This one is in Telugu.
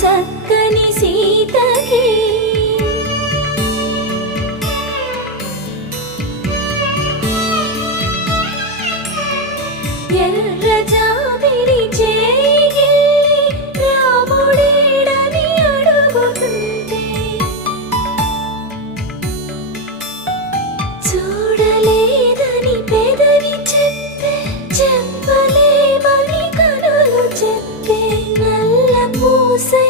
చక్కని సీతకి ఎర్ర జాబిలి చేయి రాముడేడని అడుగుతుంటే చూడలేదని పెదవి చెప్పే చెప్పలేమని కనులు చెప్పే నల్ల పూసై